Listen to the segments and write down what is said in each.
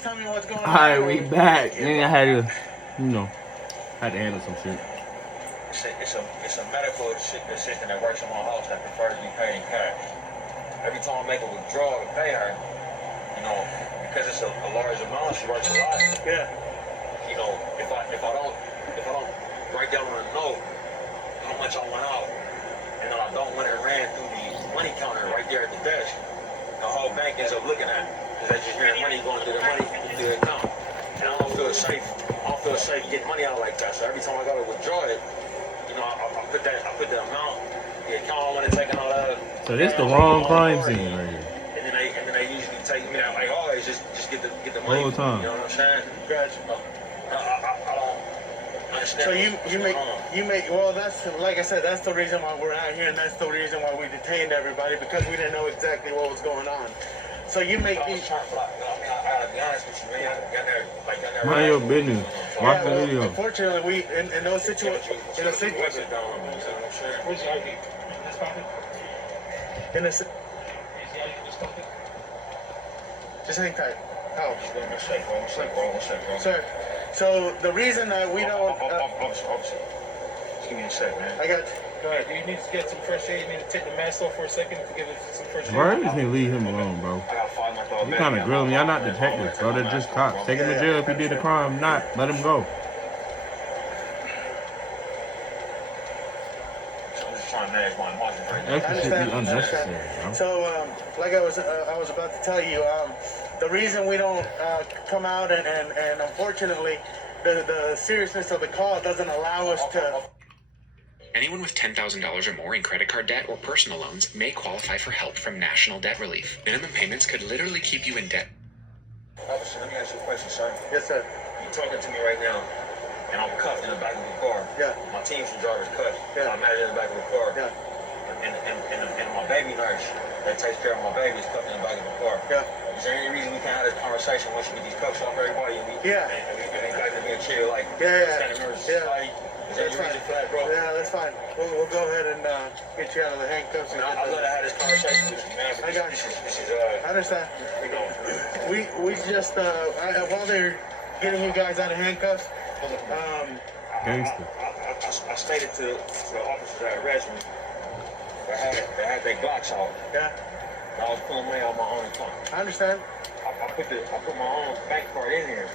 just tell me what's going on. Alright, we back. Then I had to, had to handle some shit. It's a medical assistant that works in my house that prefers to be paid in cash. Every time I make a withdrawal to pay her, because it's a large amount, she works a lot. Yeah. If I don't write down on a note how much I went out, and then I don't when it ran through the money counter right there at the desk, the whole bank ends up looking at it. Because they just hearing money going through the money through the account. And I don't feel safe. Getting money out like that. So every time I go to withdraw it, I put the amount, the account I want to take out of. So this the wrong crime scene right here. And then they usually take me out like always just get the money. All the time. You know what I'm saying? Gotcha. I don't understand. So you make well, that's like I said, that's the reason why we're out here, and that's the reason why we detained everybody, because we didn't know exactly what was going on. So you make these. I gotta be honest with you, man. Mind your business. Watch the video. Unfortunately, we in those situations, in a situation, just hang tight. Oh. Sir, so the reason that we don't. Just give me a sec, man. I got you. Go ahead. Do you need to get some fresh air? You need to take the mask off for a second to give it some fresh air? Bro, I just need to leave him alone, bro. You kind of grilling me. Y'all not detectives, bro. They're just cops. Take him to jail if he did a crime. Not, let him go. I'm just trying to manage my emotions right now. That should be unnecessary, bro. So, like I was about to tell you, the reason we don't come out and unfortunately, the seriousness of the call doesn't allow us to. Anyone with $10,000 or more in credit card debt or personal loans may qualify for help from National Debt Relief. Minimum payments could literally keep you in debt. Officer, let me ask you a question, sir. Yes, sir. You talking to me right now, and I'm cuffed in the back of the car. Yeah. My team's driver's cuffed. Yeah. I'm mad in the back of the car. Yeah. And my baby nurse that takes care of my baby is cuffed in the back of the car. Yeah. Is there any reason we can't have this conversation once you get these cuffs off everybody? Yeah. And we got to be a chill, like, Yeah. standing there with Yeah. society? Is there any reason for that, bro? Yeah, that's fine. We'll go ahead and get you out of the handcuffs. I'd love to have this conversation with you, man. I got you. This is I understand. We just while they're getting you guys out of handcuffs, Gangster. I stated to the officers that arrested me, they had their Glocks out. yeah, I was pulling money out of my own account. I understand. I put my own bank card in here,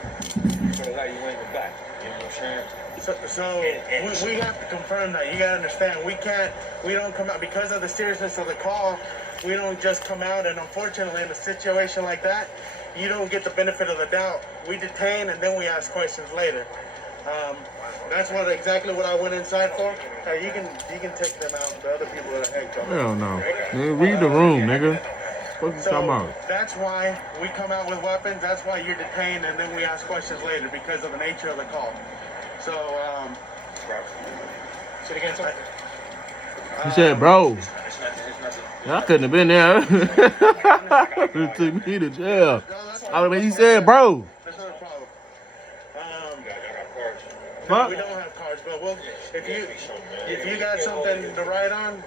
so that you went in the back. You know what I'm saying? So we have to confirm that. You gotta understand, we don't come out because of the seriousness of the call. We don't just come out, and unfortunately, in a situation like that, you don't get the benefit of the doubt. We detain and then we ask questions later. That's exactly what I went inside for. You can take them out. The other people that are handcuffed. Hell no. Nigga, read the room, nigga. What you talking about? That's why we come out with weapons. That's why you're detained, and then we ask questions later because of the nature of the call. So, Say it again, sir. He said, bro. It's nothing. I couldn't have been there. It took me to jail. I mean, he said, bro. That's not a problem. I got cards. Fuck. We don't have cards, but if you got something to write on,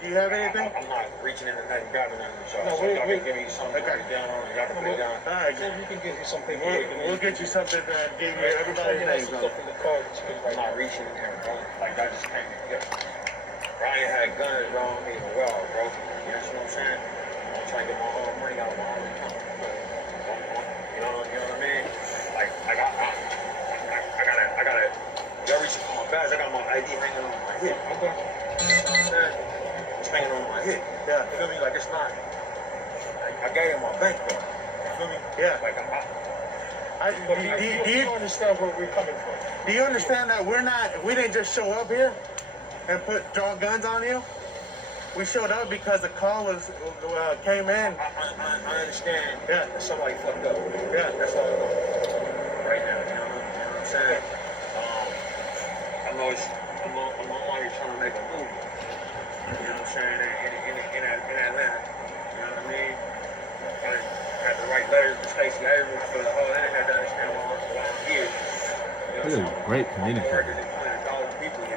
do you have anything? I'm not reaching into nothing, grabbing nothing. So No, y'all can give me something to Okay. write down on. Y'all can put it down. All right, So we can get you some paper. we'll get you something that give you everybody's names on stuff it. in the car that you can I'm write not down. reaching in there, bro. Like, I just can't get. Ryan had guns, bro, on me as well, bro. You know what I'm saying? I'm trying to get my own money out of my own account. You know what I mean? Like, I gotta, y'all reaching for my badge. I got my ID hanging on my hip. Okay. You know what I'm saying? It's hanging on my hip. Yeah. You feel me? Like, it's not. I gave him my bank card. You feel me? Yeah. Like, But do you understand where we're coming from? Do you understand that we didn't just show up here and draw guns on you? We showed up because the call came in. I understand. Yeah. That somebody fucked up. Yeah. That's all I know. Right now, you know what I'm saying? I'm always trying to make a move. You know what I'm saying? In Atlanta. You know what I mean? I had to write letters to Stacey Abrams for the whole internet to understand why I'm here. This is a great communicator.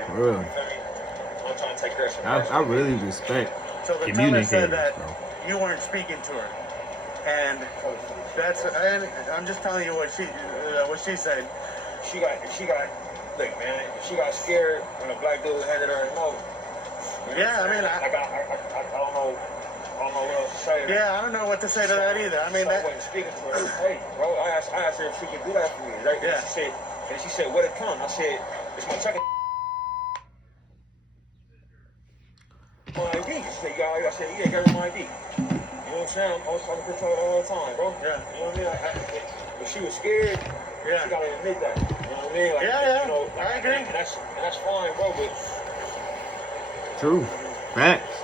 For real. I'm trying to take care of some I really respect So the teller said communicators, that bro. you weren't speaking to her. And I'm just telling you what she said. She got, look, man, she got scared when the black dude handed her a note. Yeah, I mean, I don't know what else to say. Yeah, I don't know what to say to that either. I mean, so that. I wasn't speaking to her. Hey, bro, I asked her if she could do that for me, right? Yeah. She said, where'd it come? I said, it's my checking. My ID. She said, I said, yeah, got my ID. You know what I'm saying? I was talking to her all the time, bro. Yeah. You know what I mean? But she was scared. Yeah. She gotta admit that. You know what I mean? Like, Yeah. You know, I agree. And that's fine, bro. But True. Facts.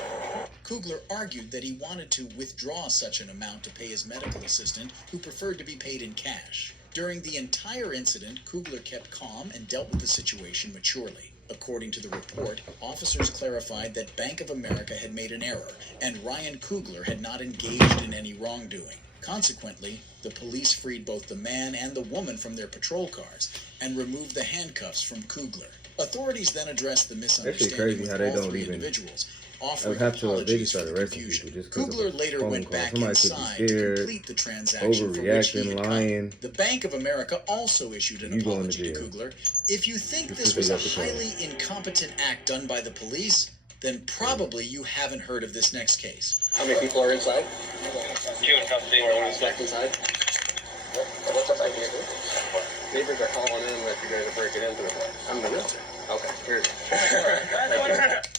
Kugler argued that he wanted to withdraw such an amount to pay his medical assistant, who preferred to be paid in cash. During the entire incident, Kugler kept calm and dealt with the situation maturely. According to the report, officers clarified that Bank of America had made an error, and Ryan Kugler had not engaged in any wrongdoing. Consequently, the police freed both the man and the woman from their patrol cars and removed the handcuffs from Kugler. Authorities then addressed the misunderstanding crazy with how they all don't three even- individuals, I offering would have to they apologies start for the arresting confusion. people just because Kugler of a later phone went call. back Somebody could be inside to scared, complete the transaction for which he had overreacting, come. lying. The Bank of America also issued an You going to apology to jail. Kugler. If you think Just this because was you a have to highly incompetent act done by the police, then probably you haven't heard of this next case. How many people are inside? you and custody. Or one back inside? What's up, I can't do? Neighbors are calling in that you guys are breaking into the place. I'm the realtor. Okay, here's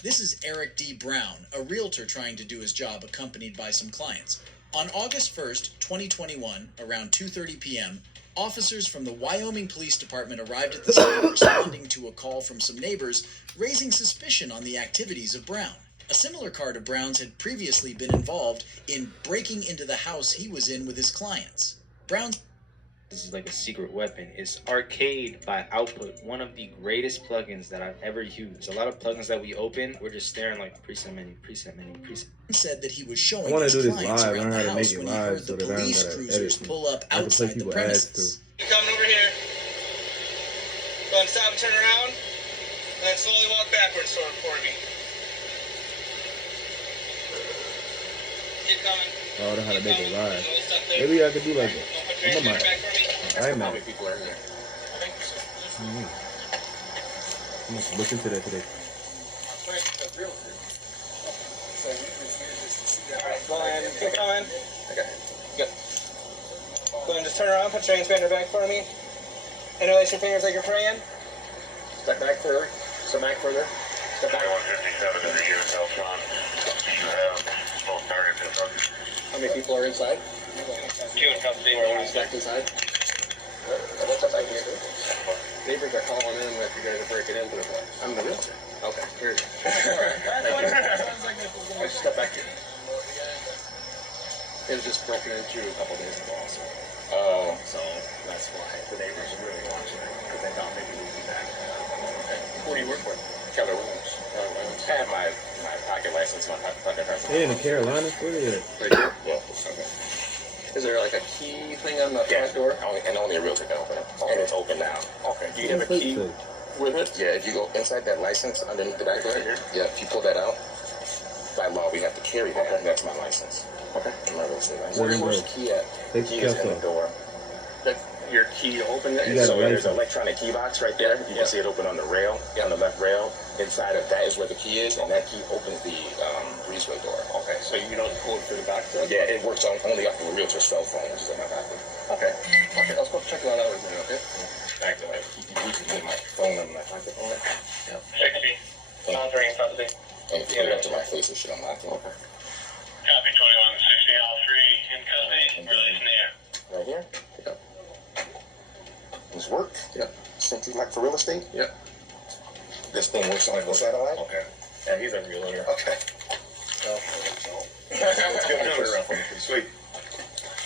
This is Eric D. Brown, a realtor trying to do his job accompanied by some clients. On August 1st, 2021, around 2:30 p.m., officers from the Wyoming Police Department arrived at the scene responding to a call from some neighbors raising suspicion on the activities of Brown. A similar car to Brown's had previously been involved in breaking into the house he was in with his clients. Brown's This is like a secret weapon. It's Arcade by Output, one of the greatest plugins that I've ever used. A lot of plugins that we open, we're just staring like preset menu, preset menu, preset. said that he was showing I wanna his do this clients live, around learn how the to make house it when he live heard so the that I don't police gotta cruisers edit. pull up I can play outside the people ads premises. You coming over here? Go ahead and stop and turn around, and then slowly walk backwards for me. Keep coming. I don't know how to make it live. Little step there. Maybe I could do like Don't put I'm your on my hand back for me. I'm how not. many people are in there? I'm just looking to that today. Go ahead and keep going. Okay. Good. Go ahead and just turn around, put your hands behind your back for me. Interlace your fingers like you're praying. Step back further. Step back further. Step back. 157 in the year South Lawn. You have small target in front. How many people are inside? You and custody. Or one back inside? What's up, I can't do? Neighbors are calling in that you guys are breaking into the place. I'm the realtor. Okay, here's Let's step back here. It was just broken into a couple days ago also. Oh. So that's why the neighbors are really watching it, because they thought maybe we'd be back. Who do you work for? Keller Williams. I have my pocket license, my pocket license. Hey, in the Carolinas, where they at? Right here? Yeah. Okay. Is there like a key thing on the front door? Only a realtor can open it. And it's open now. Okay. Do you have a key with it? Yeah, if you go inside that license underneath the back door, yeah, if you pull that out, by law, we have to carry that. Okay. That's my license. Okay. My real estate license. Where's the key at? Take Key the is cuffs in the off. door. Your key to open it. You got So a there's an license. electronic key box right there. You can see it open on the rail, on the left rail. Inside of that is where the key is, and that key opens the breezeway door. Okay, so you don't pull it through the back door? Yeah, it works only off of a realtor's cell phone, which is in my pocket. Okay. Okay, let's go check it out over there, okay? Back to it. You can get my phone in my pocket. Yeah. 60. Monitoring custody. And if you put it up to my face, it should unlock it. Okay. Copy 2160, all three in custody. Release in the air. Right here? Pick up. This work? Yeah. Sentry like for real estate? Yeah. This thing works on the satellite? Okay. Yeah, he's a realtor. Okay. Let's get my Twitter up for me. Sweet.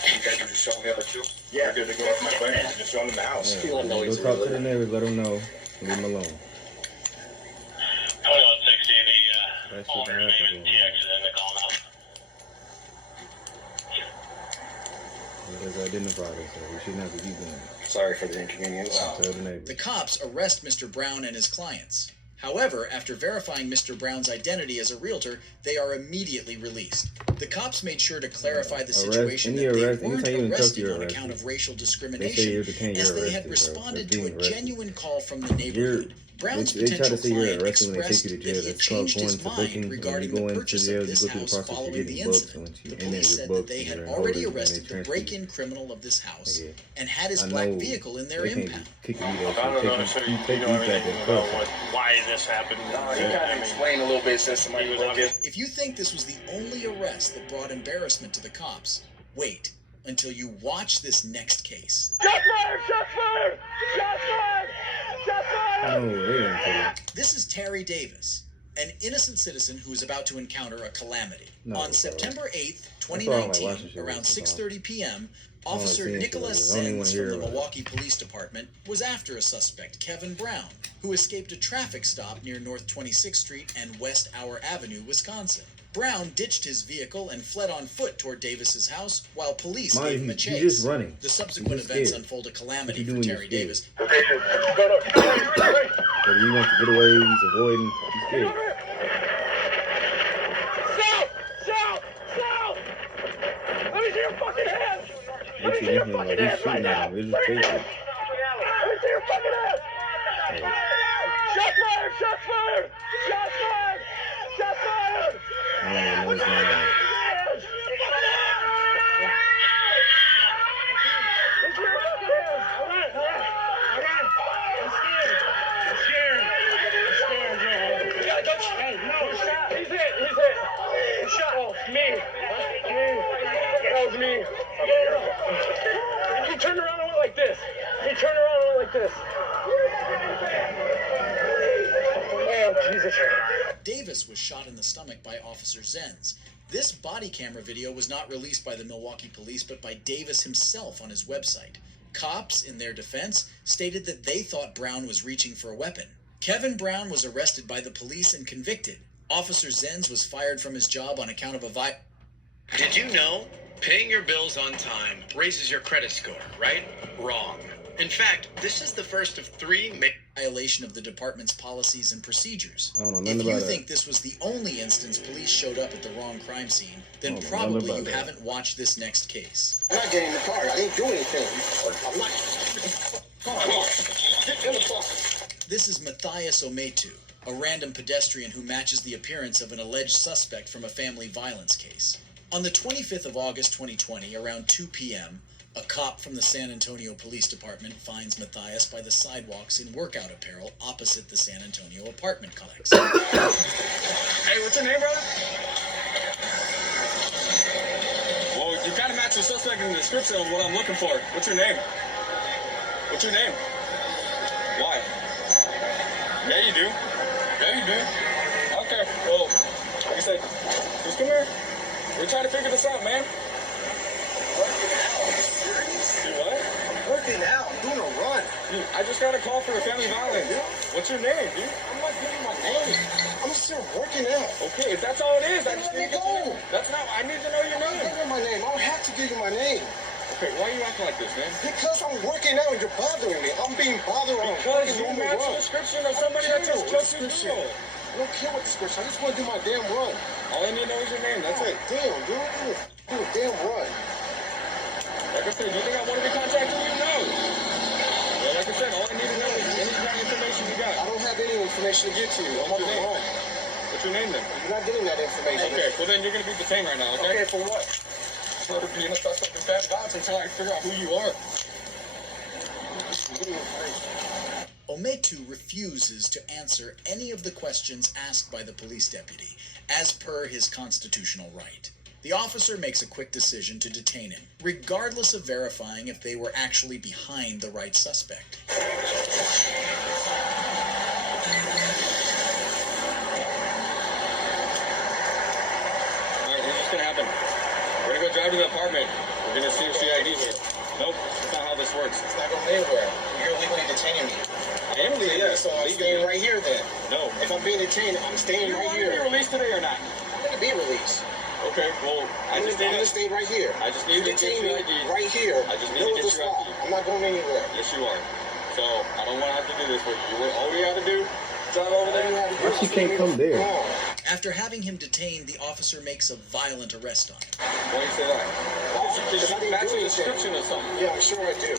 You guys are just showing me other two? Yeah. We're good to go. My buddy just showing them the house. Yeah. Go talk to the neighbors, let them know. Leave them alone. 2160, the That shit owner's don't name happen and to TX is in the call now. Let us identify themselves. We shouldn't have to keep doing it. Sorry for the inconvenience. Tell the neighbors. The cops arrest Mr. Brown and his clients. However, after verifying Mr. Brown's identity as a realtor, they are immediately released. The cops made sure to clarify the situation that they weren't arrested on account of racial discrimination, as they had responded to a genuine call from the neighborhood. Brown's potential client expressed that he had changed his mind regarding the purchase of this house following the incident. The police said that they had already arrested the break-in criminal of this house and had his black vehicle in their impound. I don't know if you know everything about why this happened. You kind of explain a little bit since somebody was on this. If you think this was the only arrest that brought embarrassment to the cops, wait until you watch this next case. Shots fired! Shots fired! Shots fired! Shots fired! This is Terry Davis, an innocent citizen who is about to encounter a calamity. On September 8th, 2019, around 6:30 p.m., Officer Nicholas Zenz from the Milwaukee Police Department was after a suspect, Kevin Brown, who escaped a traffic stop near North 26th Street and West Hour Avenue, Wisconsin. Brown ditched his vehicle and fled on foot toward Davis's house while police gave him a chase. He's just running. The subsequent events unfold a calamity for Terry Davis. Whether he wants to get away, he's avoiding, he's scared. Stop! Stop! Stop! Let me see your fucking hands! They see him like he's shooting at him. They're just chasing. Let me see your fucking hands! Shots fired! Shots fired! Shots fired! Shots fired! I don't even know what's going on. Hey, no, stop. He's hit. He's hit. Who shot? Oh, me. That was me. He turned around and went like this. He turned around and went like this. Oh, Jesus. Davis was shot in the stomach by Officer Zenz. This body camera video was not released by the Milwaukee police, but by Davis himself on his website. Cops, in their defense, stated that they thought Brown was reaching for a weapon. Kevin Brown was arrested by the police and convicted. Officer Zenz was fired from his job on account of a Did you know paying your bills on time raises your credit score, right? Wrong. In fact, this is the first of 3 violation of the department's policies and procedures. I don't know nothing If you about think this was the only instance police showed up at the wrong crime scene, then probably you haven't watched this next case. I'm not getting in the car. I didn't do anything. I'm not. Get in the car. This is Matthias Ometu, a random pedestrian who matches the appearance of an alleged suspect from a family violence case. On the 25th of August 2020, around 2 p.m., a cop from the San Antonio Police Department finds Matthias by the sidewalks in workout apparel opposite the San Antonio apartment complex. Hey, what's your name, brother? Well, you kind of match the suspect in the description of what I'm looking for. What's your name? What's your name? Why? Yeah, you do. Yeah, you do. Okay, well, like I said, just come here. We're trying to figure this out, man. You what? I'm working out. I'm doing a run. Dude, I just got a call for a family violence. What's your name, dude? I'm not giving my name. I'm still working out. Okay, if that's all it is, I just Let need me to get your go. name. That's not, I need to know your I'm not name. giving my name. I don't have to give you my name. Okay, why are you acting like this, man? Because I'm working out and you're bothering me. I'm being bothered on Because a you normal match the run. description of somebody that just took your deal. I don't care what description. I just want to do my damn run. All I need to know is your name, that's it. Damn, dude. Do a damn run. Like I said, do you think I want to be contacting you? No. Well, like I said, all I need to know is any kind of information you got. I don't have any information to get to you. I'm on What's your the name? run. What's your name then? You're not getting that information. Okay, well then you're going to be detained right now, okay? Okay, for what? For being a suspect in family violence until I figure out who you are. Ometu refuses to answer any of the questions asked by the police deputy, as per his constitutional right. The officer makes a quick decision to detain him, regardless of verifying if they were actually behind the right suspect. Alright, here's what's going to happen. We're going to go drive to the apartment. We're going to see if she IDs her. Nope, that's not how this works. It's not going anywhere. You're illegally detaining me. I am legally. Yeah, so I'm staying right here then. No. If I'm being detained, I'm staying You right want to be here. released today or not? I'm going to be released. Okay, well, I I'm just going need to stay right here. I just need to get detain your me ID. right here. I just need to Middle get of the your spot. ID. I'm not going anywhere. Yes, you are. So, I don't want to have to do this with you. All we got to do Drive over there. Why she can't come there? After having him detained, the officer makes a violent arrest on him. Why do you say that? Because you match the description or something. Yeah, I'm sure I do.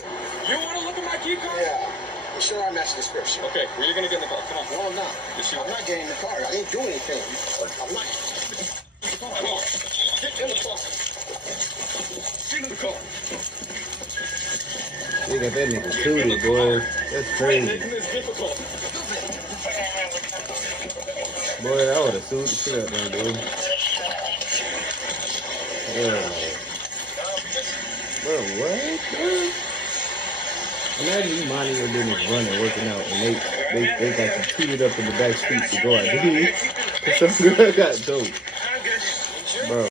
You want to look at my key card? Yeah, I'm sure I match the description. Okay, where are you going to get in the car? Come on. No, I'm not. Yes, you I'm are. not getting in the car. I didn't do anything. I'm not. Come on. Get in the car. Get in the car. They got that nigga suited, boy. That's crazy. Making this difficult. Boy, I would have sued the shit out of them, dude. Yeah. Bro, what? Bro? Imagine you minding your business running, working out, and they got you tooted up in the back street to go out. Some girl got dope.